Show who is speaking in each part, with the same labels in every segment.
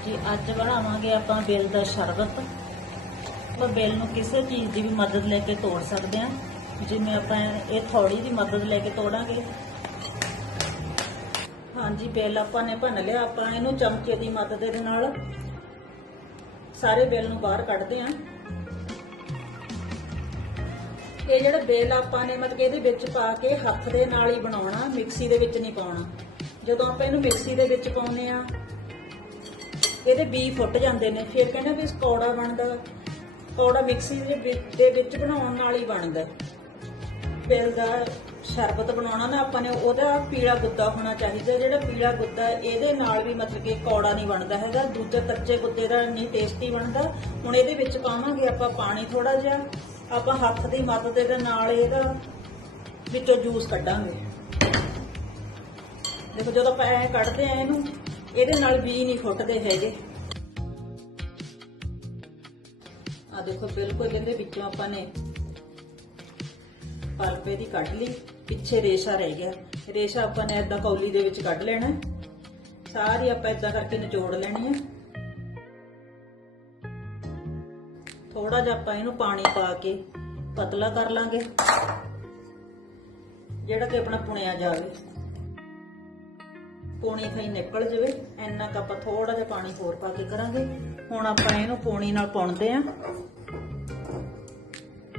Speaker 1: ਹਾਂਜੀ ਅੱਜ ਬਣਾਵਾਂਗੇ ਆਪਾਂ ਬੇਲ ਦਾ ਸ਼ਰਬਤ। ਆਪਾਂ ਬੇਲ ਨੂੰ ਕਿਸੇ ਚੀਜ਼ ਦੀ ਵੀ ਮਦਦ ਲੈ ਕੇ ਤੋੜ ਸਕਦੇ ਹਾਂ। ਜਿਵੇਂ ਆਪਾਂ ਇਹ ਥੋੜੀ ਦੀ ਮਦਦ ਲੈ ਕੇ ਤੋੜਾਂਗੇ। ਹਾਂਜੀ, ਬੇਲ ਆਪਾਂ ਨੇ ਭੰਨ ਲਿਆ। ਆਪਾਂ ਇਹਨੂੰ ਚਮਚੇ ਦੀ ਮਦਦ ਦੇ ਨਾਲ ਸਾਰੇ ਬੇਲ ਨੂੰ ਬਾਹਰ ਕੱਢਦੇ ਹਾਂ। ਇਹ ਜਿਹੜਾ ਬੇਲ ਆਪਾਂ ਨੇ ਮਤਲਬ ਇਹਦੇ ਵਿੱਚ ਪਾ ਕੇ ਹੱਥ ਦੇ ਨਾਲ ਹੀ ਬਣਾਉਣਾ, ਮਿਕਸੀ ਦੇ ਵਿੱਚ ਨਹੀਂ ਪਾਉਣਾ। ਜਦੋਂ ਆਪਾਂ ਇਹਨੂੰ ਮਿਕਸੀ ਦੇ ਵਿੱਚ ਪਾਉਂਦੇ ਆ ਇਹਦੇ ਬੀ ਫੁੱਟ ਜਾਂਦੇ ਨੇ, ਫਿਰ ਕਹਿੰਦੇ ਵੀ ਕੌੜਾ ਬਣਦਾ, ਕੌੜਾ ਮਿਕਸੀ ਦੇ ਵਿੱਚ ਦੇ ਵਿੱਚ ਬਣਾਉਣ ਨਾਲ ਹੀ ਬਣਦਾ। ਬੇਲ ਦਾ ਸ਼ਰਬਤ ਬਣਾਉਣਾ ਨਾ ਆਪਾਂ ਨੇ, ਉਹਦਾ ਪੀਲਾ ਗੁੱਦਾ ਹੋਣਾ ਚਾਹੀਦਾ, ਜਿਹੜਾ ਪੀਲਾ ਗੁੱਦਾ ਇਹਦੇ ਨਾਲ ਵੀ ਮਤਲਬ ਕਿ ਕੌੜਾ ਨਹੀਂ ਬਣਦਾ ਹੈਗਾ, ਦੂਜੇ ਕੱਚੇ ਗੁੱਦੇ ਦਾ ਨਹੀਂ ਟੇਸਟੀ ਬਣਦਾ। ਹੁਣ ਇਹਦੇ ਵਿੱਚ ਪਾਵਾਂਗੇ ਆਪਾਂ ਪਾਣੀ ਥੋੜਾ ਜਿਹਾ, ਆਪਾਂ ਹੱਥ ਦੀ ਮਦਦ ਦੇ ਨਾਲ ਇਹਦਾ ਵਿੱਚੋਂ ਜੂਸ ਕੱਢਾਂਗੇ। ਦੇਖੋ ਜਦੋਂ ਆਪਾਂ ਐ ਕੱਢਦੇ ਆ ਇਹਨੂੰ ਇਹਦੇ ਨਾਲ ਵੀ ਨਹੀਂ ਫੁੱਟਦੇ ਹੈਗੇ। ਆ ਦੇਖੋ, ਬਿਲਕੁਲ ਇਹਦੇ ਵਿੱਚੋਂ ਆਪਾਂ ਨੇ ਪਲਪੇ ਦੀ ਕੱਢ ਲਈ। ਪਿੱਛੇ ਰੇਸ਼ਾ ਰਹਿ ਗਿਆ। ਰੇਸ਼ਾ ਆਪਾਂ ਨੇ ਏਦਾਂ ਕੌਲੀ ਦੇ ਵਿੱਚ ਕੱਢ ਲੈਣਾ ਸਾਰੀ ਆਪਾਂ ਏਦਾਂ ਕਰਕੇ ਨਿਚੋੜ ਲੈਣੀ ਹੈ। ਥੋੜਾ ਜਿਹਾ ਆਪਾਂ ਇਹਨੂੰ ਪਾਣੀ ਪਾ ਕੇ ਪਤਲਾ ਕਰ ਲਾਂਗੇ। ਜਿਹੜਾ ਕਿ ਆਪਣਾ ਪੁਣਿਆ ਜਾਵੇ। ਪੋਣੀ ਥਈ ਨਿਕਲ ਜਾਵੇ, ਇੰਨਾ ਕੁ ਆਪਾਂ ਥੋੜਾ ਜਿਹਾ ਪਾਣੀ ਹੋਰ ਪਾ ਕੇ ਕਰਾਂਗੇ। ਹੁਣ ਆਪਾਂ ਇਹਨੂੰ ਪੋਣੀ ਨਾਲ ਪੁਣਦੇ ਆਂ।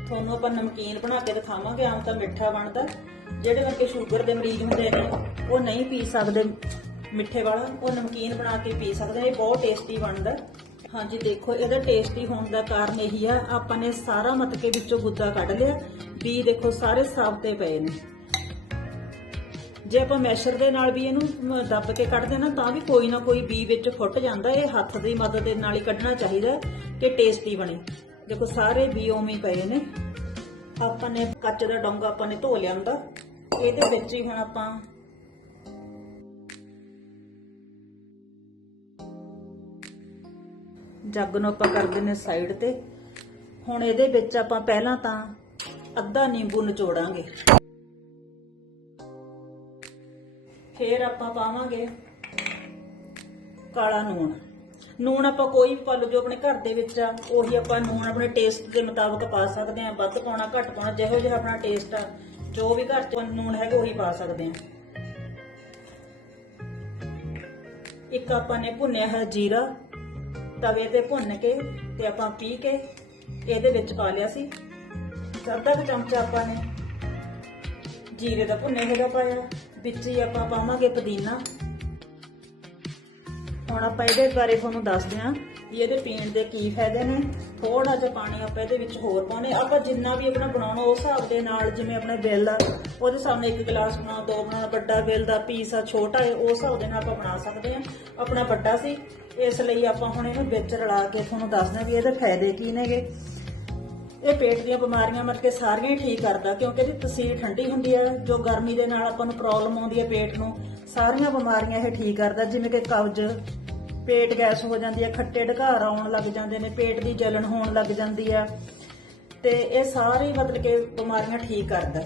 Speaker 1: ਤੁਹਾਨੂੰ ਆਪਾਂ ਨਮਕੀਨ ਬਣਾ ਕੇ ਦਿਖਾਵਾਂਗੇ, ਆਮ ਤਾਂ ਮਿੱਠਾ ਬਣਦਾ। ਜਿਹੜੇ ਵਰਗੇ ਸ਼ੂਗਰ ਦੇ ਮਰੀਜ਼ ਹੁੰਦੇ ਨੇ, ਉਹ ਨਹੀਂ ਪੀ ਸਕਦੇ ਮਿੱਠੇ ਵਾਲਾ। ਉਹ ਨਮਕੀਨ ਬਣਾ ਕੇ ਪੀ ਸਕਦੇ ਇਹ ਬਹੁਤ ਟੇਸਟੀ ਬਣਦਾ। ਹਾਂਜੀ, ਦੇਖੋ, ਇਹਦਾ ਟੇਸਟੀ ਹੋਣ ਦਾ ਕਾਰਨ ਇਹੀ ਆ, ਆਪਾਂ ਨੇ ਸਾਰਾ ਮਤਕੇ ਵਿੱਚੋਂ ਗੁੱਦਾ ਕੱਢ ਲਿਆ। ਵੀ ਦੇਖੋ, ਸਾਰੇ ਸਾਫ਼ ਤੇ ਪਏ ਨੇ। ਜੇ ਆਪਾਂ ਮੈਸ਼ਰ ਦੇ ਨਾਲ ਵੀ ਇਹਨੂੰ ਦੱਬ ਕੇ ਕੱਢਦੇ ਨਾ, ਤਾਂ ਵੀ ਕੋਈ ਨਾ ਕੋਈ ਬੀ ਵਿੱਚ ਫੁੱਟ ਜਾਂਦਾ ਇਹ ਹੱਥ ਦੀ ਮਦਦ ਦੇ ਨਾਲ ਹੀ ਕੱਢਣਾ ਚਾਹੀਦਾ ਕਿ ਟੇਸਟੀ ਬਣੇ। ਦੇਖੋ, ਸਾਰੇ ਬੀ ਉਵੇਂ ਪਏ ਨੇ। ਆਪਾਂ ਨੇ ਕੱਚ ਦਾ ਡੋਂਗਾ ਆਪਾਂ ਨੇ ਧੋ ਲਿਆਂਦਾ ਇਹਦੇ ਵਿੱਚ ਹੀ ਹੁਣ ਆਪਾਂ ਜੱਗ ਨੂੰ ਆਪਾਂ ਕਰ ਦਿੰਨੇ ਸਾਈਡ ਤੇ। ਹੁਣ ਇਹਦੇ ਵਿੱਚ ਆਪਾਂ ਪਹਿਲਾਂ ਤਾਂ ਅੱਧਾ ਨਿੰਬੂ ਨਿਚੋੜਾਂਗੇ। ਫੇਰ ਆਪਾਂ ਪਾਵਾਂਗੇ ਕਾਲਾ ਨੂਣ। ਨੂਣ ਆਪਾਂ ਕੋਈ ਵੀ ਪਾ ਲਓ ਜੋ ਆਪਣੇ ਘਰ ਦੇ ਵਿੱਚ ਆ, ਉਹੀ ਆਪਾਂ ਨੂਣ ਆਪਣੇ ਟੇਸਟ ਦੇ ਮੁਤਾਬਕ ਪਾ ਸਕਦੇ ਆ ਵੱਧ ਪਾਉਣਾ, ਘੱਟ ਪਾਉਣਾ, ਜਿਹੋ ਜਿਹਾ ਆਪਣਾ ਟੇਸਟ ਆ, ਜੋ ਵੀ ਘਰ 'ਚ ਨੂਣ ਹੈਗਾ ਉਹੀ ਪਾ ਸਕਦੇ ਆ ਇੱਕ ਆਪਾਂ ਨੇ ਭੁੰਨਿਆ ਹੈ ਜੀਰਾ, ਤਵੇ ਤੇ ਭੁੰਨ ਕੇ ਤੇ ਆਪਾਂ ਪੀ ਕੇ ਇਹਦੇ ਵਿੱਚ ਪਾ ਲਿਆ ਸੀ। ਅੱਧਾ ਕੁ ਚਮਚਾ ਆਪਾਂ ਨੇ ਜੀਰੇ ਦਾ ਭੁੰਨੇ ਹੋਇਆ ਪਾਇਆ। ਵਿੱਚ ਹੀ ਆਪਾਂ ਪਾਵਾਂਗੇ ਪੁਦੀਨਾ। ਹੁਣ ਆਪਾਂ ਇਹਦੇ ਬਾਰੇ ਤੁਹਾਨੂੰ ਦੱਸਦੇ ਹਾਂ ਵੀ ਇਹਦੇ ਪੀਣ ਦੇ ਕੀ ਫਾਇਦੇ ਨੇ। ਥੋੜਾ ਜਿਹਾ ਪਾਣੀ ਆਪਾਂ ਇਹਦੇ ਵਿੱਚ ਹੋਰ ਪਾਉਣੇ। ਆਪਾਂ ਜਿੰਨਾ ਵੀ ਆਪਣਾ ਬਣਾਉਣਾ, ਉਸ ਹਿਸਾਬ ਦੇ ਨਾਲ ਜਿਵੇਂ ਆਪਣਾ ਬਿੱਲ ਆ, ਉਹਦੇ ਸਾਹਮਣੇ ਇੱਕ ਗਲਾਸ ਬਣਾਉਣਾ ਦੋ ਬਣਾਉਣਾ ਵੱਡਾ ਬਿੱਲ ਦਾ ਪੀਸ ਆ, ਛੋਟਾ ਹੈ ਉਸ ਹਿਸਾਬ ਦੇ ਨਾਲ ਆਪਾਂ ਬਣਾ ਸਕਦੇ ਹਾਂ। ਆਪਣਾ ਵੱਡਾ ਸੀ। ਇਸ ਲਈ ਆਪਾਂ ਹੁਣ ਇਹਨੂੰ ਵਿੱਚ ਰਲਾ ਕੇ ਤੁਹਾਨੂੰ ਦੱਸਦੇ ਹਾਂ ਵੀ ਇਹਦੇ ਫਾਇਦੇ ਕੀ ਨੇਗੇ। ਇਹ ਪੇਟ ਦੀਆਂ ਬਿਮਾਰੀਆਂ ਮਤਲਬ ਕਿ ਸਾਰੀਆਂ ਹੀ ਠੀਕ ਕਰਦਾ, ਕਿਉਂਕਿ ਇਹਦੀ ਤਸੀਰ ਠੰਡੀ ਹੁੰਦੀ ਹੈ, ਜੋ ਗਰਮੀ ਦੇ ਨਾਲ ਆਪਾਂ ਨੂੰ ਪ੍ਰੋਬਲਮ ਆਉਂਦੀ ਹੈ ਪੇਟ ਨੂੰ, ਸਾਰੀਆਂ ਬਿਮਾਰੀਆਂ ਇਹ ਠੀਕ ਕਰਦਾ, ਜਿਵੇਂ ਕਿ ਕਬਜ਼, ਪੇਟ ਗੈਸ ਹੋ ਜਾਂਦੀ ਹੈ, ਖੱਟੇ ਢਕਾਰ ਆਉਣ ਲੱਗ ਜਾਂਦੇ ਨੇ, ਪੇਟ ਦੀ ਜਲਨ ਹੋਣ ਲੱਗ ਜਾਂਦੀ ਹੈ, ਤੇ ਇਹ ਸਾਰੇ ਮਤਲਬ ਕਿ ਬਿਮਾਰੀਆਂ ਠੀਕ ਕਰਦਾ।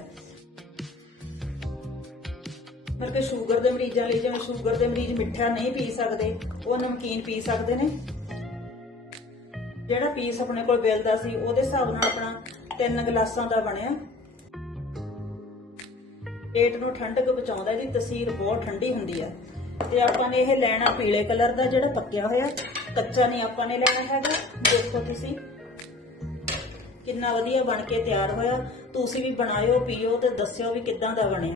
Speaker 1: ਮਤਲਬ ਕਿ ਸ਼ੂਗਰ ਦੇ ਮਰੀਜ਼ਾਂ ਲਈ, ਜਿਵੇਂ ਸ਼ੂਗਰ ਦੇ ਮਰੀਜ਼ ਮਿੱਠਾ ਨਹੀਂ ਪੀ ਸਕਦੇ, ਉਹ ਨਮਕੀਨ ਪੀ ਸਕਦੇ ਨੇ ਜਿਹੜਾ ਪੀਸ ਆਪਣੇ ਕੋਲ ਬਿੱਲ ਦਾ ਸੀ, ਉਹਦੇ ਹਿਸਾਬ ਨਾਲ ਆਪਣਾ ਤਿੰਨ ਗਲਾਸਾਂ ਦਾ ਬਣਿਆ। ਪੇਟ ਨੂੰ ਠੰਡਕ ਬਚਾਉਂਦਾ ਇਹਦੀ ਤਸੀਰ ਬਹੁਤ ਠੰਡੀ ਹੁੰਦੀ ਆ। ਤੇ ਆਪਾਂ ਨੇ ਇਹ ਲੈਣਾ ਪੀਲੇ ਕਲਰ ਦਾ ਜਿਹੜਾ ਪੱਕਿਆ ਹੋਇਆ, ਕੱਚਾ ਨਹੀਂ ਆਪਾਂ ਨੇ ਲੈਣਾ ਹੈਗਾ। ਦੇਖੋ ਤੁਸੀਂ, ਕਿੰਨਾ ਵਧੀਆ ਬਣ ਕੇ ਤਿਆਰ ਹੋਇਆ। ਤੁਸੀਂ ਵੀ ਬਣਾਇਓ, ਪੀਓ ਤੇ ਦੱਸਿਓ ਵੀ ਕਿੱਦਾਂ ਦਾ ਬਣਿਆ।